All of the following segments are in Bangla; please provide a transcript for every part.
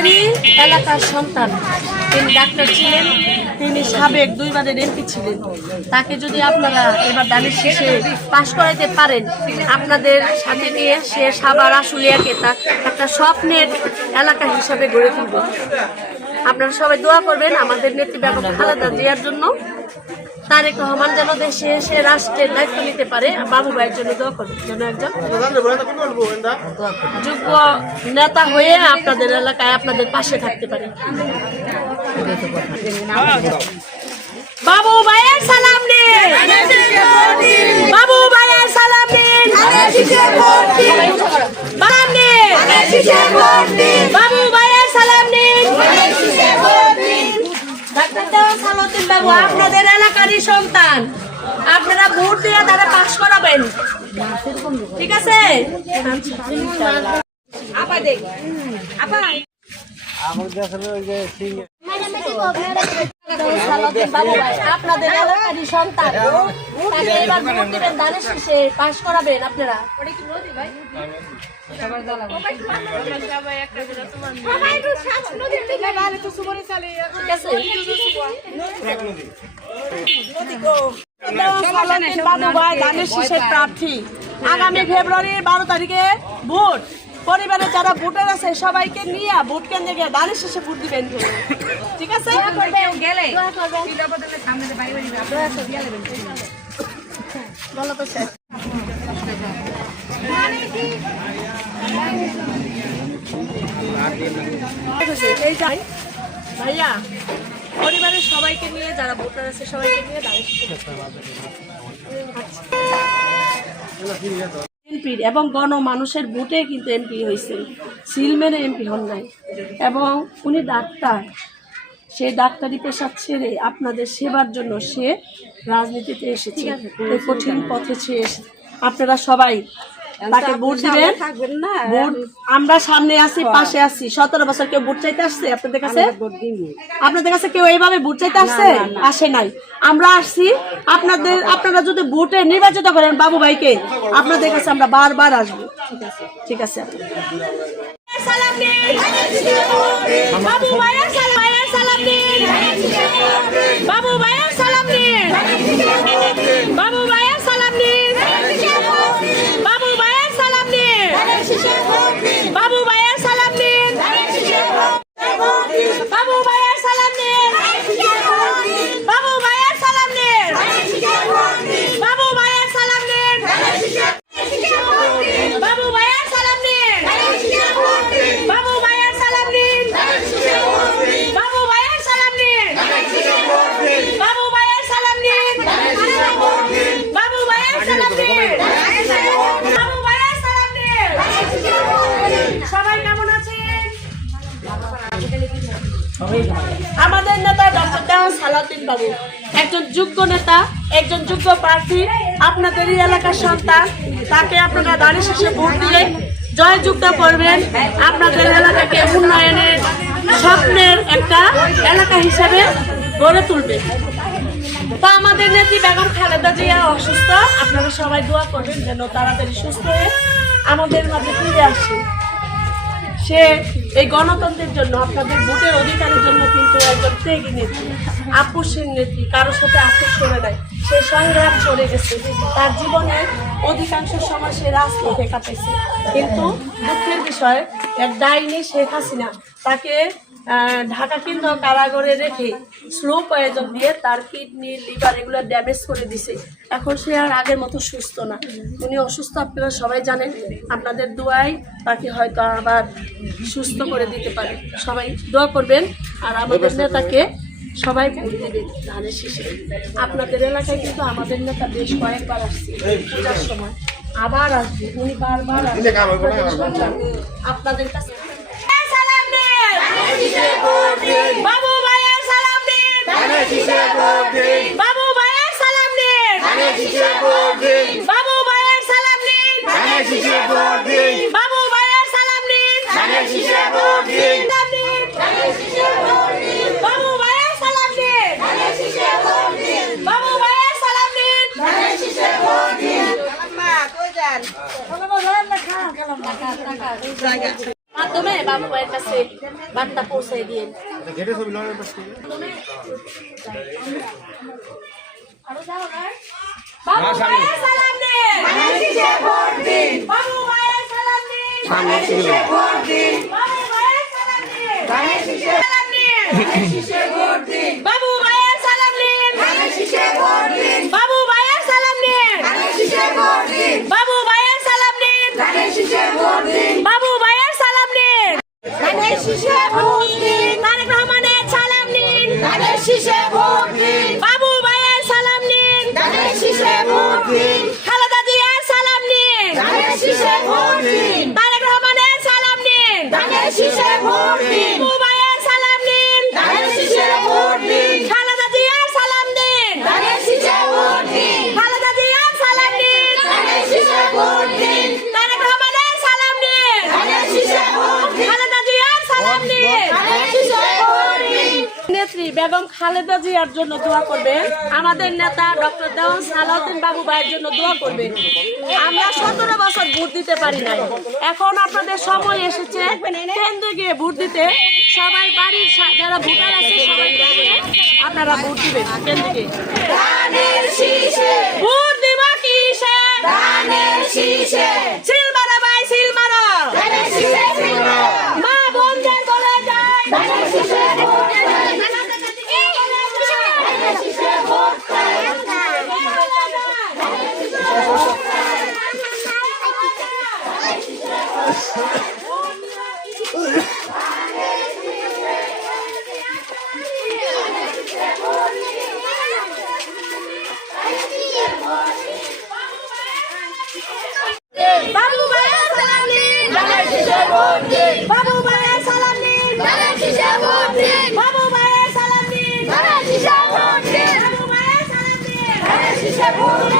আপনাদেরই এলাকার সন্তান। তিনি ডাক্তার ছিলেন, তিনি সাবেক দুইবারের এমপি ছিলেন। তাকে যদি আপনারা এবার দানের শেষে পাশ করাইতে পারেন, আপনাদের সাথে নিয়ে সে সাবার আসুলিয়াকে তা একটা স্বপ্নের এলাকা হিসাবে গড়ে তুলবে। আপনারা সবাই দোয়া করবেন, আমাদের নেত্রী খালেদা জিয়ার জন্য। তারেক রহমান যেন দেশে এসে রাষ্ট্রের দায়িত্ব নিতে পারে, বাবু ভাইয়ের জন্য দোয়া করবেন যেন একজন যোগ্য নেতা হয়ে আপনাদের এলাকায় আপনাদের পাশে থাকতে পারে। বাবু ভাইয়ের সালাম নিন। বাবু ভাইয়ের সালাম নিন। বাবু আপনাদের এলাকারই সন্তান। আপনারা ভোট দিয়ে তারা পাশ করাবেন। ঠিক আছে? আপা দেখ। আপা। আপনাদের এলাকারই সন্তান। তাকে এবার ভোট দিবেন দানের শেষে পাশ করাবেন আপনারা। ভাই? প্রার্থী। আগামী ফেব্রুয়ারির বারো তারিখে ভোট। পরিবারের যারা ভোটার আছে সবাইকে নিয়ে ভোট কেন্দ্রে গিয়ে ধানের শীষে ভোট দিবেন। ঠিক আছে? বলো তো ভাইয়া পরিবারের সবাইকে নিয়ে যারা ভোটার আছে সবাইকে নিয়ে এমপির এবং গণ মানুষের ভোটে কিন্তু এমপি হয়েছে। সিলমেরে এমপি হন নাই। এবং উনি ডাক্তার। সে ডাক্তারি পেশা ছেড়ে আপনাদের সেবার জন্য সে রাজনীতিতে এসেছে। কঠিন পথে সে আপনারা সবাই তাকে ভোট দিবেন? ভোট আমরা সামনে আছি পাশে আছি। সতেরো বছর কেউ ভোট চাইতে আসছে আপনাদের কাছে? আপনাদের কাছে কেউ এইভাবে ভোট চাইতে আসছে? আসে নাই। আমরা আসছি আপনাদের আপনারা যদি ভোটে নির্বাচিত করেন বাবু ভাইকে আপনাদের কাছে আমরা বারবার আসব। ঠিক আছে সালাম দিন বাবু ভাইয়ের সালাম। ভাইয়ের সালাম। দিন বাবু ভাইয়ের আমাদের নেতা ডক্টর দেওয়ান সালাউদ্দিন বাবু। একজন যোগ্য নেতা, একজন যোগ্য প্রার্থী, আপনাদেরই এলাকার সন্তান। তাকে আপনারা দাঁড়িয়ে শেষে ভোট দিয়ে জয়যুক্ত করবেন। আপনাদের এলাকাকে উন্নয়নের স্বপ্নের একটা এলাকা হিসাবে গড়ে তুলবে। তো আমাদের নেত্রী বেগম খালেদা জিয়া অসুস্থ। আপনারা সবাই দোয়া করবেন যেন তাড়াতাড়ি সুস্থ হয়ে আমাদের মাঝে ফিরে আসে। সে এই গণতন্ত্রের জন্য, আপনাদের ভোটের অধিকারের জন্য কিন্তু একজন ত্যাগী নেত্রী আপোষের নেত্রী, কারোর সাথে আপোষ করে নেয় সে সংগ্রাম করে গেছে। তার জীবনে অধিকাংশ সময় সে রাজপথে কাটেছে কিন্তু দুঃখের বিষয়, এক ডাইনি শেখ হাসিনা। তাকে ঢাকা কেন্দ্র কারাগারে রেখে স্লো পয়জন দিয়ে তার কিডনি লিভার এগুলো ড্যামেজ করে দিছে। এখন সে আর আগের মতো সুস্থ না। উনি অসুস্থ, আপনারা সবাই জানেন। আপনাদের দোয়াই তাকে হয়তো আবার সুস্থ করে দিতে পারে। সবাই দোয়া করবেন। আর আমাদের নেতাকে সবাই ভোট দেবেন ধানের শেষে। আপনাদের এলাকায় কিন্তু আমাদের নেতা বেশ কয়েকবার আসছে পূজার সময়। আবার আসবে। উনি বারবার আসবে। আপনাদের কাছে Shit, বার্তা পৌঁছাই দিয়েন বাবু Gemos! বেগম খালেদা জিয়ার জন্য দোয়া করবেন। আমাদের নেতা ডক্টর দেওয়ান সালাউদ্দিন বাবু ভাইয়ের জন্য দোয়া করবেন। আমরা সতেরো বছর ভোট দিতে পারি নাই। এখন আপনাদের সময় এসেছে কেন্দ্রে গিয়ে ভোট দিতে। সবাই বাড়ির যারা ভোটার আছে সবাই আপনারা ভোট দিবেন কেন্দ্রে ভোট দিবা ভুলে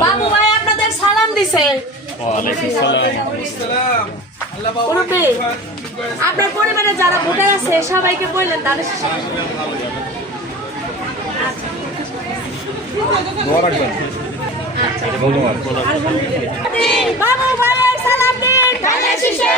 বাবু ভাই আপনাদের সালাম দিছে। আপনার পরিবারে যারা ভোটার আছে সবাইকে বললেন তাদের আচ্ছা। বাবু ভাই সালাম দিন। বাংলাদেশে